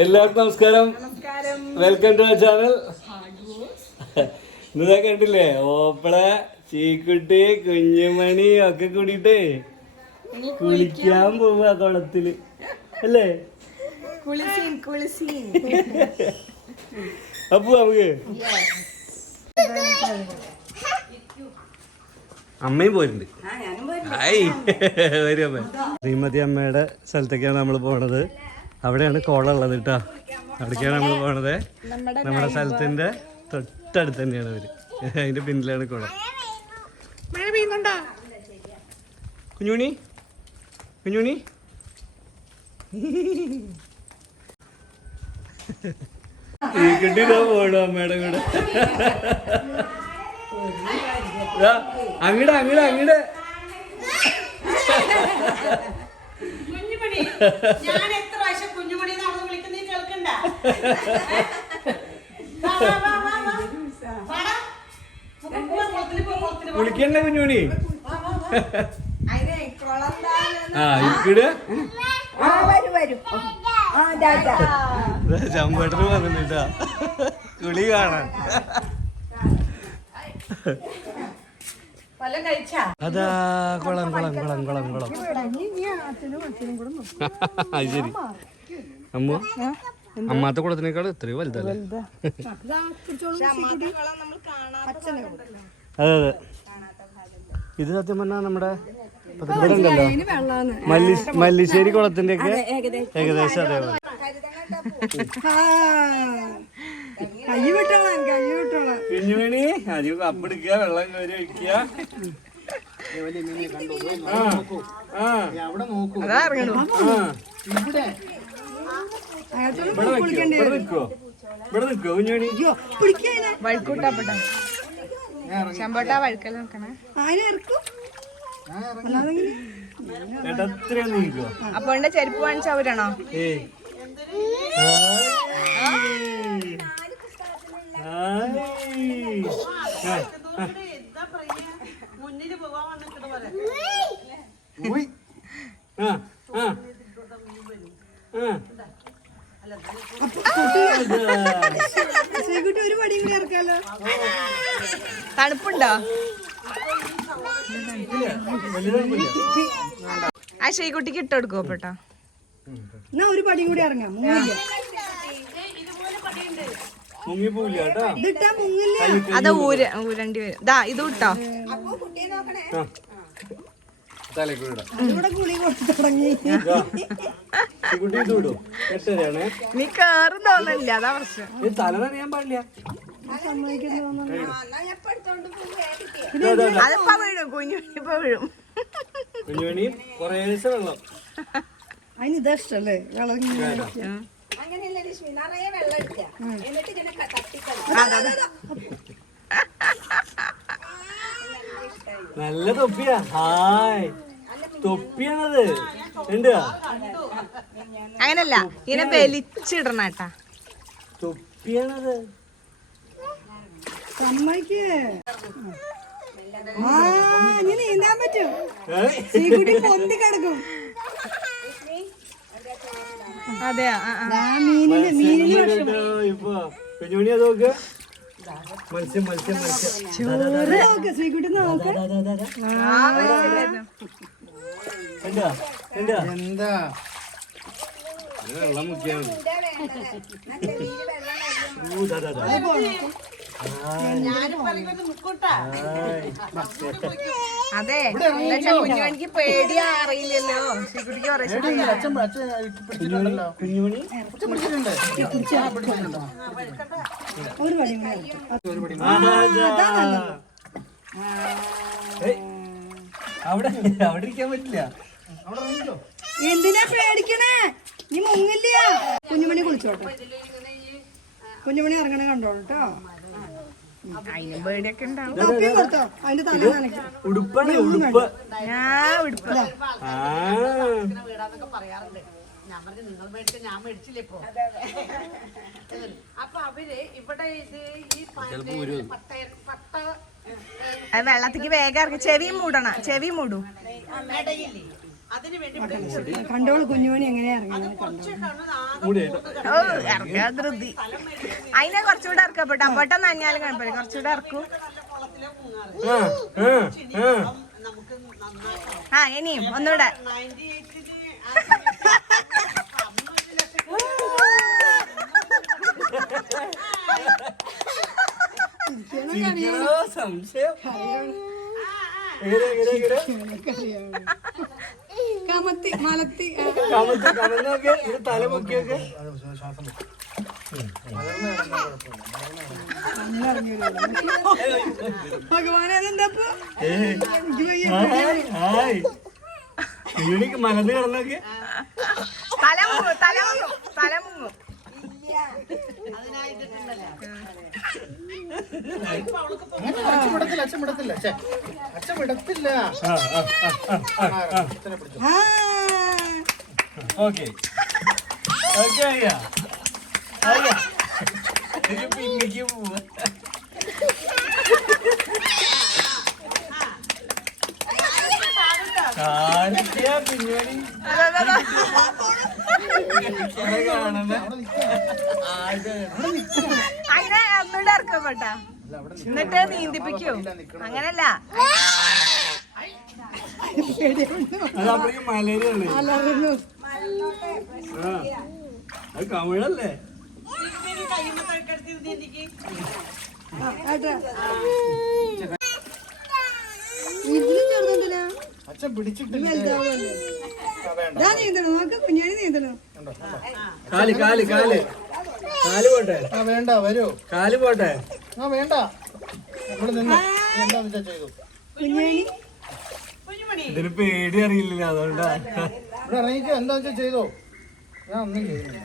എല്ലാവർക്കും നമസ്കാരം. Welcome to our channel. ഇന്നതാ കണ്ടില്ലേ, ഓപ്പള, ചീക്കുട്ടി, കുഞ്ഞുമണി ഒക്കെ കൂടിയിട്ട് കുളിക്കാൻ പോവാ കുളത്തില് അല്ലേ? അപ്പൊ നമുക്ക് അമ്മയും പോയിട്ടുണ്ട്. വരും അമ്മ. ശ്രീമതി അമ്മയുടെ സ്ഥലത്തേക്കാണ് നമ്മൾ പോണത്. അവിടെയാണ് കുളം ഉള്ളത് കേട്ടോ. അവിടേക്കാണ് നമ്മൾ പോണത്. നമ്മുടെ സ്ഥലത്തിന്റെ തൊട്ടടുത്ത് തന്നെയാണ് അവര്. അതിന്റെ പിന്നിലാണ് കുളം. മഴ പെയ്യുന്നുണ്ടോ കുഞ്ഞുണി? കുഞ്ഞുണി ഈ കുട്ടിയിലാ പോണു അമ്മയുടെ കൂടെ. അങ്ങടെ അങ്ങടെ അങ്ങടെ വിളിക്കണ്ടേ കുഞ്ഞുമണി? ഇക്കിട് ചമ്പേട്ടന് പറഞ്ഞിട്ടാ കുളി കാണാൻ. അതാ കുളം കുളം കുളം കുളം കുളം. അത് ശരി. അമ്മാത്ത കുളത്തിനേക്കാൾ എത്രയോ വലുതല്ലേ? അതെ അതെ. ഇത് സത്യം പറഞ്ഞാൽ നമ്മുടെ ഇവിടെ ഉണ്ടല്ലോ മല്ലിശ്ശേരി കുളത്തിന്റെ ഒക്കെ ഏകദേശം അതേപോലെ. കുഞ്ഞുമണി ആദ്യം കപ്പെടുക്കുക, വെള്ളം കോരി ഒഴിക്കുക. ഇവിടെ നിൽക്കോ കുഞ്ഞുമണി? അപ്പൊ ചെരുപ്പ് വാങ്ങിച്ച അവരാണോ? ഒരു പടിയും കൂടി ഇറക്കാലോ. തണുപ്പുണ്ടോ? ആ ശ്രീകുട്ടിക്ക് ഇട്ട് കൊടുക്കോ പെട്ടാ? എന്നാ ഒരു പടിയും കൂടി ഇറങ്ങാം. അത് ഊരണ്ടി വരും. ദാ ഇത് ഇട്ടോ. നീ കേറും തോന്നില്ല, അതാ പ്രശ്നം. തലറിയാൻ പാടില്ല. അതിപ്പോ വീഴും, കുഞ്ഞുമണിപ്പോ വീഴും. കുഞ്ഞുമണി കുറേശ്ശെ വെള്ളം. അതിന് ഇതല്ലേ വെള്ളം. നല്ല തൊപ്പിയാ. ഹായ്, തൊപ്പിയാണത്. അങ്ങനല്ല, ഇങ്ങനെ വലിച്ചിടണ കേട്ടാ. തൊപ്പിയാണത്. അമ്മയ്ക്ക് നീന്താൻ പറ്റും. ശ്രീകുട്ടി പൊന്തി കിടക്കും. അതെയാ? ഇപ്പൊ കുഞ്ഞുമണി അത് നോക്ക്. മത്സ്യം മത്സ്യം മത്സ്യം. ശ്രീകുട്ടി നോക്ക്. എന്താ വെള്ളം മുക്കിയാ അതെ, കുഞ്ഞുമണിക്ക് പേടിയാ, അറിയില്ലല്ലോ. ശ്രീകുട്ടിക്ക് കുഞ്ഞുമണി അവിടെ അവിടെ ഇരിക്കാൻ പറ്റില്ല. എന്തിനാ പേടിക്കണേ? നീ മുങ്ങില്ല. കുഞ്ഞുമണി കുളിച്ചോട്ടെ. കുഞ്ഞുമണി ഇറങ്ങണ കണ്ടോളൂ കേട്ടോ. അതിന് പേടിയൊക്കെ ഉണ്ടാവും. കൊടുത്തോ, അതിന്റെ തല നനയ്ക്കും. ഉടുപ്പാണ് ഉടുപ്പ്. ഞാൻ ഉടുപ്പ. ഞാൻ പറഞ്ഞു നിങ്ങൾ മേടിച്ച ഞാൻ മേടിച്ചില്ലേ ഇപ്പൊ. അപ്പൊ അവര് ഇവിടെ ഇത് ഈ പട്ട വെള്ളത്തിക്ക് വേഗം ഇറങ്ങി. ചെവി മൂടണം, ചെവി മൂടും. മെടയില്ലേ അതിന് വേണ്ടി കണ്ടോളൂ കുഞ്ഞുമണി എങ്ങനെയാ ഇറങ്ങുന്നത് ഇറക്കാൻ ധൃതി. അതിനെ കുറച്ചുകൂടെ ഇറക്കപ്പെട്ട പെട്ടെന്ന് നഞ്ഞാലും കുഴപ്പമില്ല, കുറച്ചുകൂടെ ഇറക്കൂ. ആ ഇനിയും ഒന്നുകൂടെ. കമത്തി മലത്തി തലമുക്കിയൊക്കെ ഭഗവാനെ അതെന്താ മലന്ന് കിടന്നൊക്കെ തലമുങ്ങും. അച്ഛൻ വിടത്തില്ല. ഓക്കെ ഓക്കെ അയ്യാ അയ്യാ പിന്നിക്ക് പോവാ. കാണിക്കാ പിന്നോടി കാണുന്ന അതിനെ ഒന്നുകൂടെ ഇറക്കപ്പെട്ട എന്നിട്ട് നീന്തിപ്പിക്കൂ. അങ്ങനല്ല, അതപ്പോഴേക്കും മലയാണ്. അത് കമിഴല്ലേ? അച്ഛൻ പിടിച്ചിട്ടില്ല. നീന്തണം നോക്ക്, കുഞ്ഞാണി നീന്തണം. കാല് കാല് കാല് കാല് പോട്ടെ. വേണ്ട വരൂ. കാല് പോട്ടെ. വേണ്ട ഇവിടെ നിന്ന് എന്താന്ന് വെച്ചാ ചെയ്തു. കുഞ്ഞാണി ഇതിന് പേടി അറിയില്ല, അതുകൊണ്ടാ. ഇവിടെ ഇറങ്ങിക്ക്, എന്താ വെച്ചാ ചെയ്തോ. ഞാൻ ഒന്നും ചെയ്യുന്നില്ല.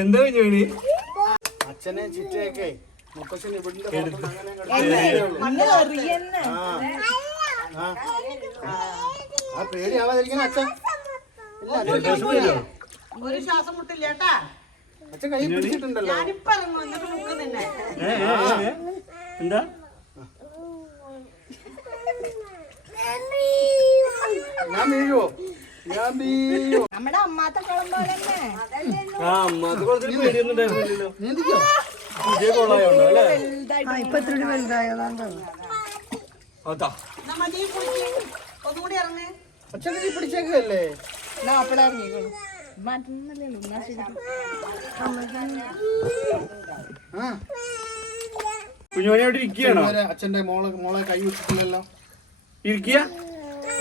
എന്താ കുഞ്ഞുമണി? അച്ഛനെ ചിറ്റയൊക്കെ മുത്തച്ഛൻ ഇവിടുത്തെ ആ പേടിയാവാതിരിക്കുന്ന അച്ഛൻ ഒരു ശ്വാസം മുട്ടില്ല കേട്ടാ. അച്ഛൻ കൈ പിടിച്ചിട്ടുണ്ടല്ലോ. ഞാനിപ്പോ ഇറങ്ങും, എന്നിട്ട് മുക്കും നിന്നെ. എന്താ ഞാൻ വീഴുവോ? ഞാൻ വീഴുവോ? നമ്മുടെ അമ്മാത്ത കുളം പോലെ തന്നെ. ആ അമ്മക്ക് കുറച്ചൊരു പേടിയൊന്നും ഉണ്ടായിരുന്നില്ലല്ലോ. നീന്തിക്കോ? പുതിയ കൊള്ളായുണ്ടോ അല്ലേ? ഇപ്പൊ ഇത്തിരി വലുതായതാണ്ടോ. അതാ എന്നാ മതി, കുളിക്ക്. ഒന്നുകൂടി ഇറങ്ങ്. അച്ഛൻ കൈ പിടിച്ചേക്കല്ലേ? അപ്പഴ ഇറങ്ങിക്കോളൂ. മാറ്റുന്നല്ലേ എന്നാ ശരി. ആ കുഞ്ഞുമണി അവിടെ ഇരിക്കുകയാണോ? അച്ഛന്റെ മോളെ കൈ വെച്ചിട്ടില്ലല്ലോ. ഇരിക്കുക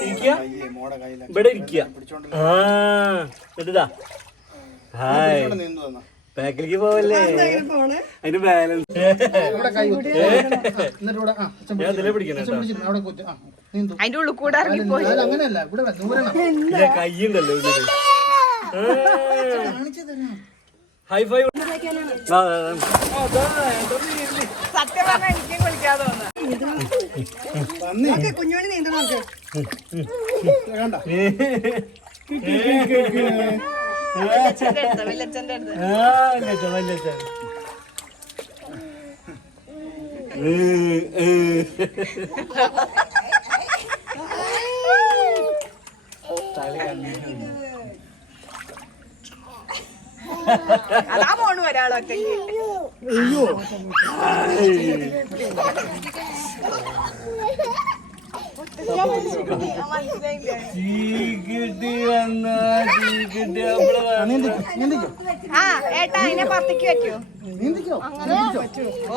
ഇരിക്കുക മോടെ കയ്യില ഇവിടെ ഇരിക്കുക. ആ എന്നിട്ടാ ഹായ് നീന്തു തന്ന ബാക്കിലേക്ക് പോവല്ലേ? പോണേ അതിന് ബാലൻസ് ഇവിടെ കൈ കുത്തി. എന്നിട്ട് ഇവിടെ അച്ഛൻ ഞാൻ അതിലെ പിടിക്കണം കേട്ടോ. പിടിച്ചിട്ട് അവിടെ കുത്തി. ആ നീന്തു. അതിന്റെ ഉള്ളിൽ കൂടെ ഇറങ്ങിപ്പോയി. അങ്ങനെയല്ല, ഇവിടെ ദൂരണം. കൈ ഉണ്ടല്ലോ ഇതില്. കാണിച്ചു തരാം. High phi. സത്യം പറഞ്ഞാൽ എനിക്കും കുളിക്കാതെ തോന്നുന്നു. വന്നേ കുഞ്ഞുമണി നീന്തണം നോക്ക്. വേണ്ട. വല്യച്ഛന്റെ അടുത്ത്, വല്യച്ഛന്റെ അടുത്ത്. അതാ പോണു ഒരാളൊറ്റയ്ക്ക്. മനസ്സിലായില്ലേ? നീന്തിക്കോ? ആ ഏട്ടാ അതിനെ പുറത്തേക്ക് വെക്കോ? നീന്തിക്കോ? ഓ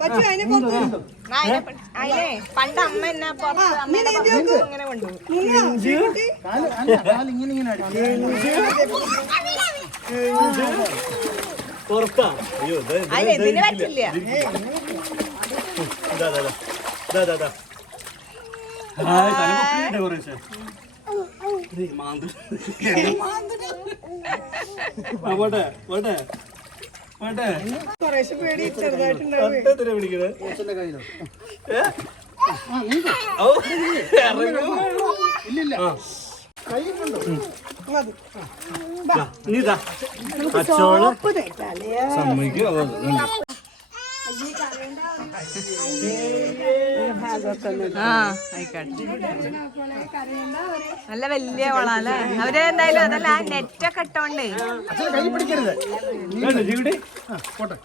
പറ്റൂ അതിനെ പുറത്ത് അതിനെ പണ്ട് അമ്മ എന്നെ പുറത്ത് അമ്മേനെ ഇങ്ങനെ കൊണ്ടുപോകും. കാല് അല്ല, കാല് ഇങ്ങനെ അടിക്കും. പുറത്താ? അയ്യോ അതിന് എന്തിനു പറ്റില്ല. കുറേശ്ശെ പോട്ടെ പോട്ടെ പോട്ടെ. കുറേശ്ശെ പേടി ചെറുതായിട്ടുണ്ടാവും. തൊട്ടത്തിനാ പിടിക്കണേ. അച്ഛന്റെ കയ്യിലോ? ഔ, ഇറങ്ങൂ. ഇല്ലില്ല. കൈ കൊണ്ടോ മതി നീ ഇതാ അച്ചോള് ഉപ്പ് തേക്കാലേ സമ്മതിക്കും ആ ആയിക്കോട്ടെ. നല്ല വലിയ കുളം അല്ലേ? അവര് എന്തായാലും അതല്ല നെറ്റൊക്കെ ഇട്ടോണ്ടേ. അച്ഛനെ കൈ പിടിക്കരുത്. ചീക്കുട്ടി പോട്ടെ.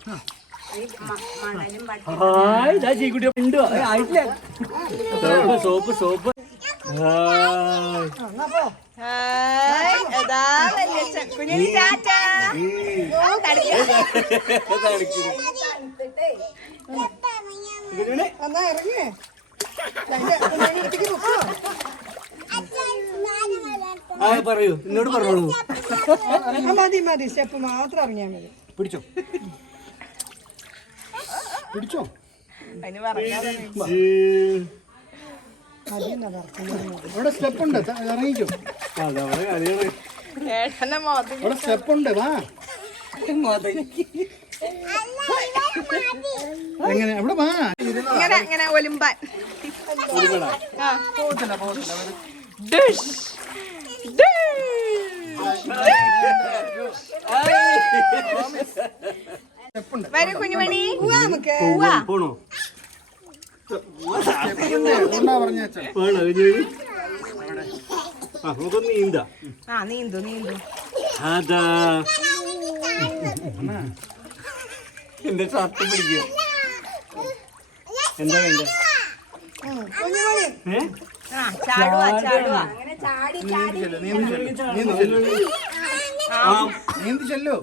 ചീക്കുട്ടി ഉണ്ടോ ആയിട്ടില്ല. സോപ്പ് സോപ്പ് ഹായ്, അതാ വല്യച്ഛൻ. കുഞ്ഞിന് ടാറ്റാ. എന്നാ ഇറങ്ങേ അടുത്തേക്ക് നോക്കോ പറയൂ എന്നോട് പറഞ്ഞോളൂ. മതി മതി സ്റ്റെപ്പ് മാത്രം ഇറങ്ങിയാൽ മതി. പിടിച്ചോ പിടിച്ചോ. അതിന് പറഞ്ഞാൽ ഇവിടെ സ്റ്റെപ്പ് ഉണ്ട്, ഇറങ്ങിക്കോ. ഏട്ടന്റെ മോത്ത് ഇവിടെ സ്റ്റെപ്പ് ഉണ്ട്, വാ. എങ്ങനെ ഇവിടെ വാ. ഇങ്ങനെ ഇങ്ങനെ ഒലിമ്പാൻ. ആ. പോകത്തില്ല പോകത്തില്ല. ഡിഷ്. സ്റ്റെപ്പ് ഉണ്ട്. വരൂ കുഞ്ഞുമണി. പോണോ എന്താ പറഞ്ഞ അച്ഛൻ? നമുക്കൊന്ന് നീന്താ. ആ നീന്തു നീന്തു. അതാ എന്റെ ഷർട്ട് പിടിക്കുക. എന്താ വേണ്ട? ആ ചാടുവാ ചാടുവാ. നീന്തി ചെല്ലോ.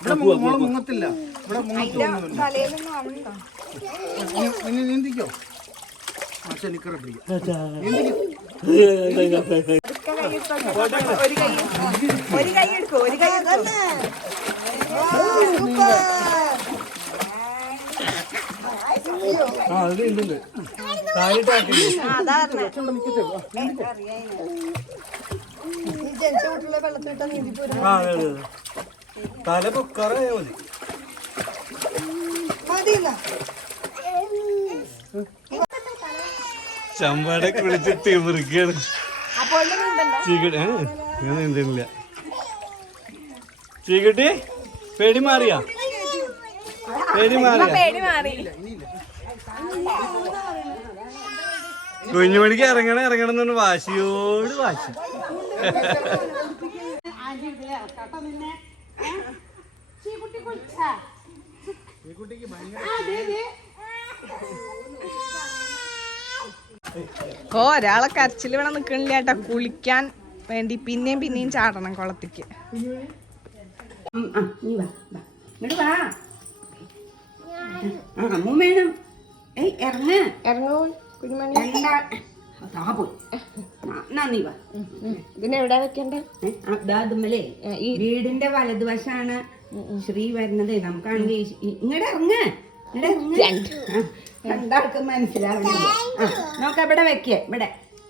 ഇവിടെ മോള് മുങ്ങത്തില്ല. ഇവിടെ മുങ്ങത്തൊന്നുമില്ല. തലയിലൊന്നും ആവണ്ടോ? ഇനി നീന്തിക്കോ. അച്ഛൻ നിക്കറ പിടിക്കാം. ഒരു കൈ എടുക്കോ ഒരു കൈ എടുക്കോ. അത് നീന്തുണ്ട്. കാലിട്ടാക്കില്ലേ? അതാ ഈ ജനിച്ച കുട്ടികളെ വെള്ളത്തിലിട്ടാ നീന്തി പോരും. അതെ അതെ. തല പൊക്കാറായാ മതി. മതി എന്നാ ചമ്പാടെ കുളിച്ച് തിമിറുക്കാണ്. അപ്പോൾ നീന്തണ്ട. ചീക്കുട്ടി ഞാൻ നീന്തുന്നില്ല. ചീക്കുട്ടി പേടി മാറിയാ? പേടി മാറിയാ? പേടി മാറി. കുഞ്ഞുമണിക്ക് ഇറങ്ങണം ഇറങ്ങണം എന്ന് പറഞ്ഞ വാശിയോട് വാശി. ഒരാളെ കരച്ചിൽ ഇവിടെ നിക്കണില്ല കേട്ടാ. കുളിക്കാൻ വേണ്ടി പിന്നെയും പിന്നെയും ചാടണം കുളത്തിക്ക്. വേണം. ഇറങ്ങ് ഇറങ്ങൂ കുഞ്ഞുമണി. ഇതിനെവിടാ വെക്കണ്ടേ? അതുമല്ലേ ഈ വീടിന്റെ വലതുവശാണ് ശ്രീ വരുന്നത്. നമുക്കാണെങ്കിൽ ഇങ്ങടെ ഇറങ്ങ് രണ്ടാൾക്ക് മനസ്സിലാവുന്നില്ല. നോക്ക ഇവിടെ വെക്ക.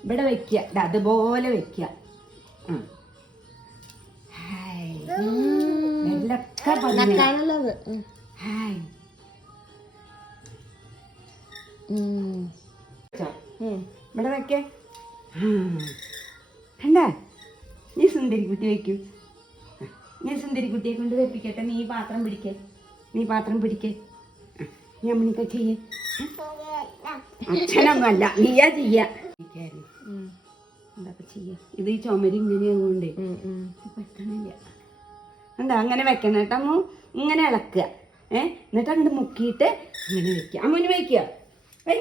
ഇവിടെ വെക്ക. അതുപോലെ വെക്ക. വെള്ളൊക്കെ ഹായ്. ഇവിടെ വെക്കേ. കണ്ട നീ സുന്ദരിക്കുട്ടി വെക്കൂ. ഞാൻ സുന്ദരിക്കുട്ടിയെ കൊണ്ട് വെപ്പിക്കട്ടെ. നീ പാത്രം പിടിക്കേ. ഞാൻ മണിക്ക ചെയ്യേ. അച്ഛനൊന്നുമല്ല നീയാ ചെയ്യ. എന്താ ചെയ്യ? ഇത് ഈ ചുമരി ഇങ്ങനെയാകൊണ്ടേ പറ്റണില്ല. എന്താ അങ്ങനെ വെക്കണം കേട്ടോ അമ്മു. ഇങ്ങനെ ഇളക്കുക. എന്നിട്ട് അങ്ങോട്ട് മുക്കിയിട്ട് ഇങ്ങനെ വെക്കുക. അമ്മുന് വയ്ക്കുക. കൈ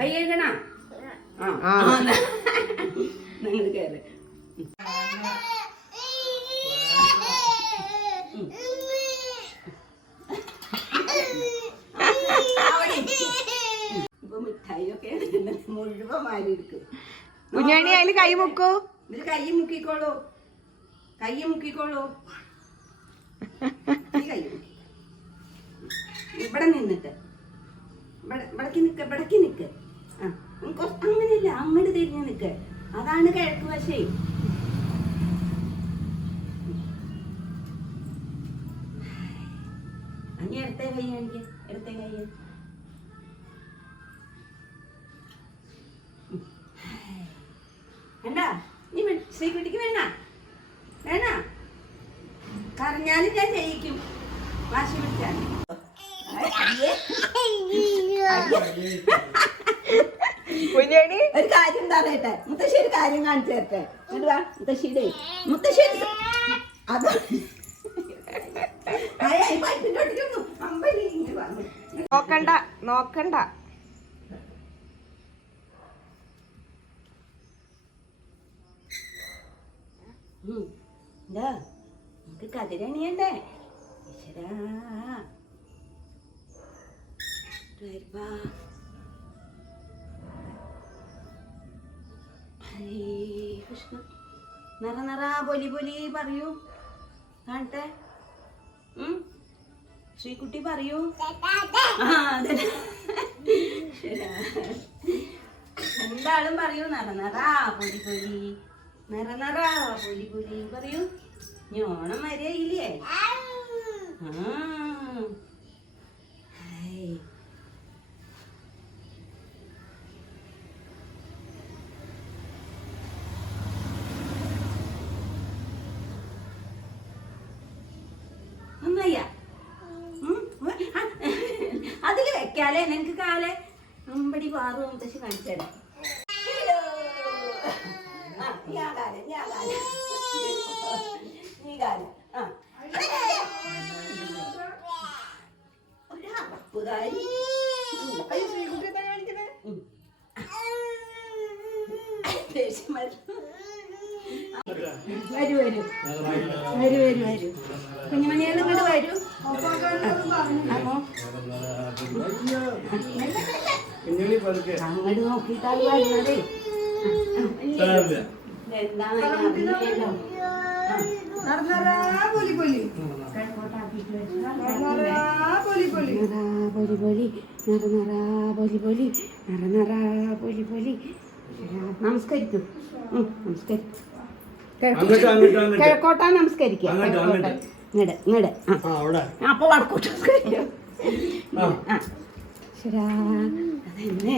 കഴുകണ. നിങ്ങൾ കയറി. ഇപ്പൊ മിഠായിയൊക്കെ മുഴുവൻ മാറി എടുക്കും. കുഞ്ഞാണി അതിൽ കൈ മുക്കൂ. ഇതിൽ കൈ മുക്കിക്കോളൂ. ഇവിടെ നിന്നിട്ട് ഇവിടേക്ക് നിക്ക്. അങ്ങനെയല്ല, അങ്ങോട്ട് തിരിഞ്ഞ് നിക്ക്. അതാണ് കിഴക്ക് വശേ. ഇനി ഇടത്തെ കൈ കാണിക്ക. ശ്രീകുട്ടിക്ക് വേണ വേണ പറഞ്ഞാലും ഞാൻ ചെയ്യിക്കും വാശി പിടിച്ചാൽ. കുഞ്ഞേണി ഒരു കാര്യം എന്താ പറയട്ടെ, മുത്തശ്ശി ഒരു കാര്യം കാണിച്ചു തരട്ടെ. ഇടുവാ മുത്തശ്ശിയുടെ മുത്തശ്ശി അത് നോക്കണ്ട നോക്കണ്ട. എന്താ നമുക്ക് കതിരണിയണ്ടേ? ഈശ്വരാ കൃഷ്ണ നിറ നിറ പൊലി പൊലി പറയൂ കാണട്ടെ. ശ്രീകുട്ടി പറയൂ. എന്താളും പറയൂ. നിറ നിറ പൊലി പൊലി നിറ നിറ പൊലി പൊലി പറയൂ. ഞോണം വരെയില്ലേ? അതില് വെക്കാലേ നിനക്ക് കാലേ അമ്പടി പാറു മുത്തശ്ശി കാണിച്ചേരാ. വരൂ വരൂ വരൂ വരൂ വരൂ കുഞ്ഞുമണികൾ ഇങ്ങോട്ട് വരൂ. അങ്ങോട്ട് നോക്കിയിട്ടാണ് വരുന്നത്. എന്താണ് അറിയില്ലല്ലോ. പൊലി പൊലി നമസ്കരിക്കൂ. നമസ്കരിക്കും. കിഴക്കോട്ടാ നമസ്കരിക്കുക. ഇങ്ങട് ഇങ്ങട്. അപ്പൊ വടക്കോട്ട് നമസ്കരിക്കും. അതന്നെ